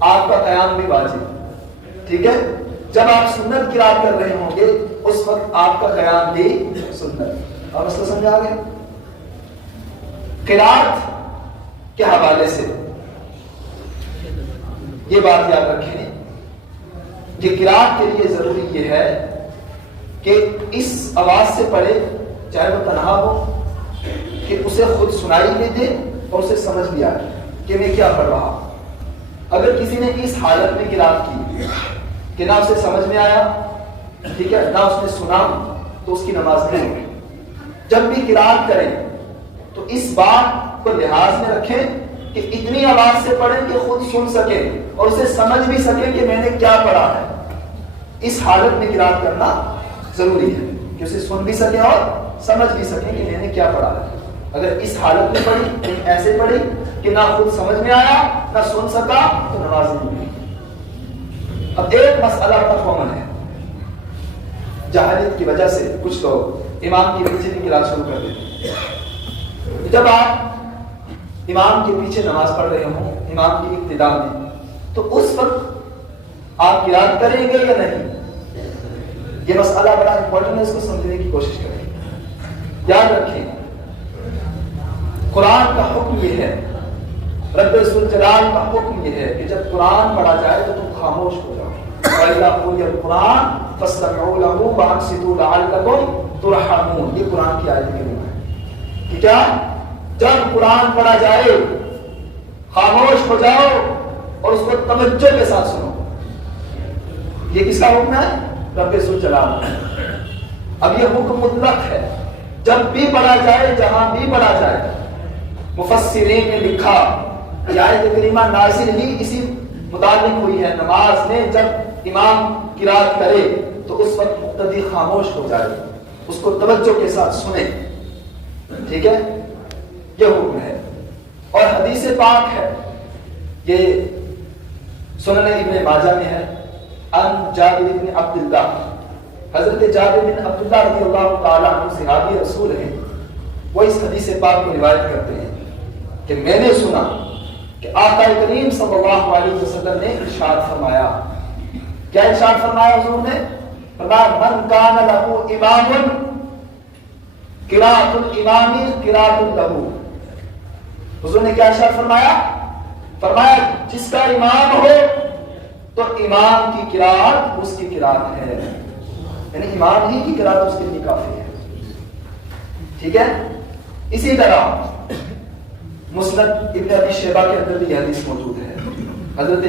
آپ کا قیام بھی واجب. ٹھیک ہے؟ جب آپ سنت قرات کر رہے ہوں گے اس وقت آپ کا قیام بھی سنت. اور مسئلہ سمجھا گیا؟ قرات کے حوالے سے یہ بات یاد رکھیں کہ قرات کے لیے ضروری یہ ہے کہ اس آواز سے پڑھے، چاہے وہ تنہا ہو، کہ اسے خود سنائی بھی دے اور اسے سمجھ بھی آئے کہ میں کیا پڑھ رہا ہوں. اگر کسی نے اس حالت میں قرات کی کہ نہ اسے سمجھ میں آیا، ٹھیک ہے، نہ اس نے سنا، تو اس کی نماز نہیں ہوگی. جب بھی قرات کریں تو اس بات کو لحاظ میں رکھیں کہ اتنی آواز سے پڑھیں کہ خود سن سکیں اور اسے سمجھ بھی سکیں کہ میں نے کیا پڑھا ہے. اس حالت میں قرات کرنا ضروری ہے کہ اسے سن بھی سکیں اور سمجھ بھی سکیں کہ میں نے کیا پڑھا ہے. اگر اس حالت میں پڑھی، ایسے پڑھی کہ نہ خود سمجھ میں آیا نہ سن سکا، تو نماز نہیں ہوگی. اب ایک مسئلہ پر کامن ہے، جہالت کی وجہ سے کچھ لوگ امام کے پیچھے بھی قرات شروع کر دیتے ہیں. جب آپ امام کے پیچھے نماز پڑھ رہے ہوں، امام کی ابتدا میں، تو اس وقت آپ قرات کریں گے یا نہیں؟ یہ مسئلہ بڑا امپورٹنٹ ہے، اس کو سمجھنے کی کوشش کریں. یاد رکھیں قرآن کا حکم یہ ہے، رب ذوالجلال کا حکم یہ ہے کہ جب قرآن پڑھا جائے تو تم خاموش ہو جاؤ. وَإِذَا قُرِئَ الْقُرْآنُ فَاسْتَمِعُوا لَهُ وَأَنصِتُوا لَعَلَّكُمْ تُرْحَمُونَ. یہ قرآن کی آیت کریمہ ہے کہ کیا جب قرآن پڑھا جائے خاموش ہو جاؤ اور اس کو توجہ کے ساتھ سنو. یہ کس کا حکم ہے؟ رب ذوالجلال. اب یہ حکم مطلق ہے، جب بھی پڑھا جائے، جہاں بھی پڑھا جائے. مفسرین نے لکھا یہ آیت کریمہ نازل ہی اسی متعلق ہوئی ہے، نماز میں جب امام قرات کرے تو اس وقت مقتدی خاموش ہو جائے، اس کو توجہ کے ساتھ سنے. ٹھیک ہے؟ یہ حکم ہے. اور حدیث پاک ہے، یہ سنن ابن ماجہ میں ہے، ان جابر بن عبداللہ، حضرت جابر بن عبداللہ رضی اللہ تعالیٰ عنہ صحابی رسول ہیں. وہ اس حدیث پاک کو روایت کرتے ہیں کہ میں نے سنا کہ آقا کریم صلی اللہ علیہ وسلم نے ارشاد فرمایا. کیا ارشاد فرمایا حضور نے؟ فرمایا من کان لہ امام قراءۃ الامام قراءۃ لہ. حضور نے کیا ارشاد فرمایا؟ فرمایا جس کا امام ہو تو امام کی قراءت اس کی قراءت ہے، یعنی امام ہی کی قراءت اس کے لیے کافی ہے. ٹھیک ہے؟ اسی طرح مسند ابن ابی شیبہ کے اندر بھی یہ حدیث موجود ہے. حضرت